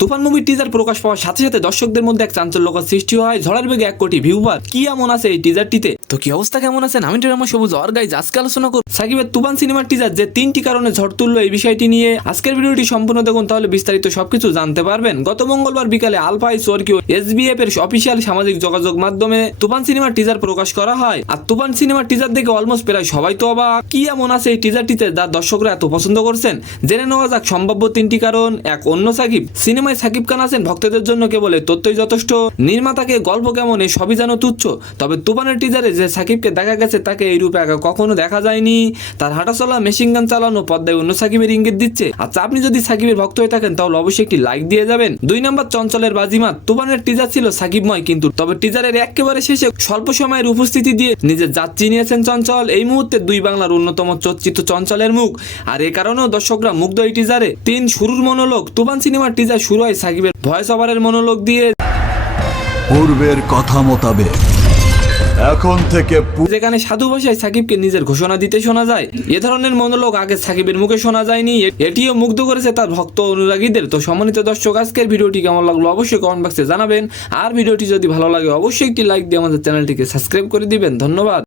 তুফান মুভির টিজার প্রকাশ পাওয়ার সাথে সাথে দর্শকদের মধ্যে এক চাঞ্চল্যকর সৃষ্টি হয়, ঝড়ের বেগে 1 কোটি ভিউ পার। কি এমন আছে এই টিজারটিতে? তো কি অবস্থা, কেমন আছেন? আমি আমার সবুজ আর গাইজ আজকে আলোচনা করব সাকিবের তুফান সিনেমার টিজার যে 3টি কারণে ঝড় তুললো এই বিষয়টি নিয়ে। আজকের ভিডিওটি সম্পূর্ণ দেখুন, তাহলে বিস্তারিত সবকিছু জানতে পারবেন। গত মঙ্গলবার বিকালে আলফা স্বর্গীয় SBF এর অফিসিয়াল সামাজিক যোগাযোগ মাধ্যমে তুফান সিনেমার টিজার প্রকাশ করা হয়। আর তুফান সিনেমার টিজার দেখে অলমোস্ট প্রায় সবাই তো অবাক। কি এমন আছে এই টিজারটিতে যা দর্শকরা এত পছন্দ করছেন? জেনে নেওয়া যাক সম্ভাব্য 3টি কারণ। এক, অন্য সাকিব। সিনেমায় সাকিব খান আছেন ভক্তদের জন্য কেবল এই তথ্যই যথেষ্ট। নির্মাতাকে গল্প কেমন এই সবই যেন তুচ্ছ। তবে তুফানের টিজারে যে সাকিবকে দেখা গেছে তাকে এই রূপে আগে কখনো দেখা যায়নি। তার হাঁটাচলা, মেশিন গান চালানো, পদ্মায় অন্য সাকিবের ইঙ্গিত দিচ্ছে। আচ্ছা, আপনি যদি সাকিবের ভক্ত হয়ে থাকেন তাহলে অবশ্যই একটি লাইক দিয়ে যাবেন। 2 নম্বর, চঞ্চলের বাজিমাত। তুফানের টিজার ছিল সাকিবময়, কিন্তু তবে টিজারের একেবারে শেষে স্বল্প সময়ের উপস্থিতি দিয়ে নিজের জাত চিনিয়েছেন চঞ্চল। এই মুহূর্তে 2 বাংলার অন্যতম চর্চিত চঞ্চলের মুখ, আর এ কারণেও দর্শকরা মুগ্ধ এই টিজারে। 3, শুরুর মনোলগ। তুফান সিনেমার টিজার শুরু হয় সাকিবের ভয়েস ওভারের মনোলগ দিয়ে। পূর্বের কথা মোতাবেক এখন থেকে যেখানে সাধু ভাষায় সাকিবকে নিজের ঘোষণা দিতে শোনা যায়। এ ধরনের মনোলগ আগে সাকিবের মুখে শোনা যায়নি। এটিও মুগ্ধ করেছে তার ভক্ত অনুরাগীদের। তো সম্মানিত দর্শক, আজকের ভিডিওটি কেমন লাগলো অবশ্যই কমেন্ট বক্সে জানাবেন। আর ভিডিওটি যদি ভালো লাগে অবশ্যই একটি লাইক দিয়ে আমাদের চ্যানেলটিকে সাবস্ক্রাইব করে দিবেন। ধন্যবাদ।